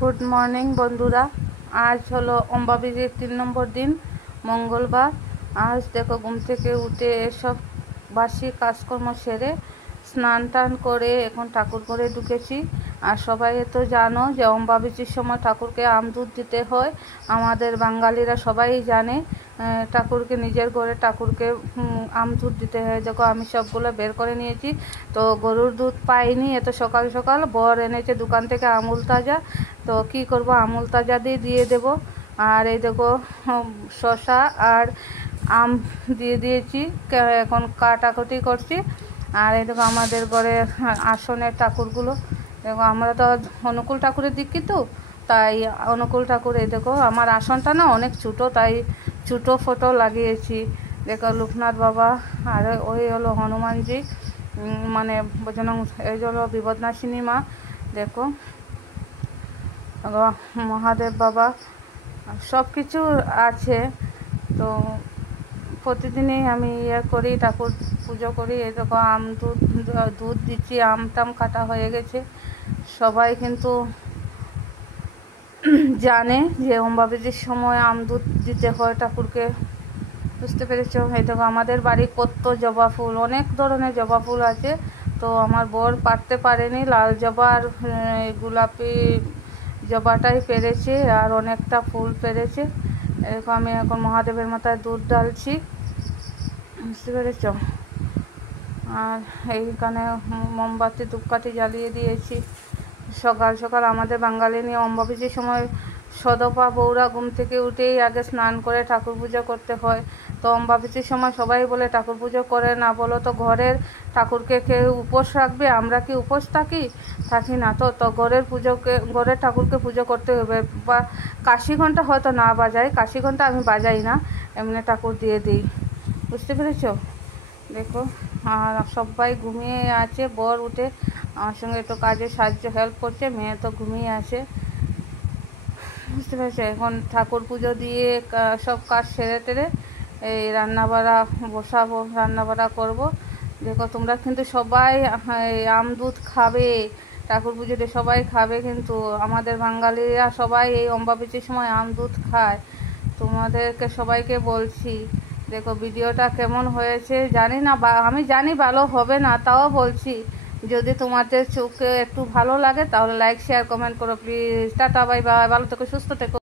Good morning বন্ধুরা। আজ হলো অম্বাবীর 3 নম্বর দিন, মঙ্গলবার। আজ দেখো ঘুম থেকে উঠে এসব বাসি কাজকর্ম সেরে স্নান টান করে এখন ঠাকুর ঘরে ঢুকেছি। আর সবাই তো জানো যে অম্বাবীর সময় ঠাকুরকে আম দুধ দিতে হয়। আমাদের বাঙালিরা সবাই জানে ঠাকুরকে নিজের ঘরে ঠাকুরকে আম দুধ দিতে হয়। দেখো আমি সবগুলো বের করে নিয়েছি। তো গরুর দুধ পাইনি এত সকাল সকাল, বর এনেছে দোকান থেকে আমুল তাজা। তো কি করব, আমুল তাজা দিয়ে দেব। আর এই দেখো শসা আর আম দিয়ে দিয়েছি, এখন কাটাকুটি করছি। আর এই দেখো আমাদের ঘরে আসনের ঠাকুরগুলো, দেখো আমরা তো অনুকূল ঠাকুরের দিকি, তো তাই অনুকূল ঠাকুর। এই দেখো আমার আসনটা না অনেক ছোটো, তাই ছোটো ফটো লাগিয়েছি। দেখো লোকনাথ বাবা, আর ওই হলো হনুমানজি, মানে বজরং, এই হলো বিপদনাশিনী মা। দেখো মহাদেব বাবা, সব কিছু আছে। তো প্রতিদিনই আমি করি, ঠাকুর পুজো করি। এই দেখো আম দুধ দিচ্ছি, আম টাম কাটা হয়ে গেছে। সবাই কিন্তু জানে যে অম্বাবীর সময় আম দুধ দিতে হয় ঠাকুরকে, বুঝতে পেরেছ? এই দেখো আমাদের বাড়ি কত জবা ফুল, অনেক ধরনের জবা ফুল আছে। তো আমার বর পারতে পারেনি, লাল জবা আর গোলাপি জবাটাই পেরেছে, আর অনেকটা ফুল পেরেছে। এরকম আমি এখন মহাদেবের মাথায় দুধ ঢালছি, বুঝতে পেরেছ? আর এইখানে মোমবাতি ধূপকাঠি জ্বালিয়ে দিয়েছি। সকাল সকাল আমাদের বাঙালি নিয়ে অম্বাবীর সময় সদপা বউরা ঘুম থেকে উঠেই আগে স্নান করে ঠাকুর পুজো করতে হয়। তো অম্বাবীর সময় সবাই বলে ঠাকুর পুজো করে না, বলো তো ঘরের ঠাকুরকে কেউ উপোস রাখবে? আমরা কি উপোস থাকি না? তো ঘরের ঠাকুরকে পুজো করতে হবে। বা কাশি ঘন্টা হয়তো না বাজাই, কাশি ঘন্টা আমি বাজাই না, এমনি ঠাকুর দিয়ে দিই, বুঝতে পেরেছ? দেখো আর সবাই ঘুমিয়ে আছে, বর উঠে আমার সঙ্গে একটু কাজে হেল্প করছে, মেয়ে তো ঘুমিয়ে আছে, বুঝতে পেরেছে? এখন ঠাকুর পুজো দিয়ে সব কাজ সেরে টেরে এই রান্নাবাড়া বসাবো, রান্নাবাড়া করব। দেখো তোমরা কিন্তু সবাই আম দুধ খাবে, ঠাকুর পুজোতে সবাই খাবে। কিন্তু আমাদের বাঙালিরা সবাই এই অম্বাবীর সময় আম দুধ খায়, তোমাদেরকে সবাইকে বলছি। দেখো ভিডিওটা কেমন হয়েছে জানি না, আমি জানি ভালো হবে না, তাও বলছি। যদি তোমাদের চোখে একটু ভালো লাগে তাহলে লাইক শেয়ার কমেন্ট করো প্লিজ। টাটা বাই বাই, ভালো থেকো, সুস্থ থেকো।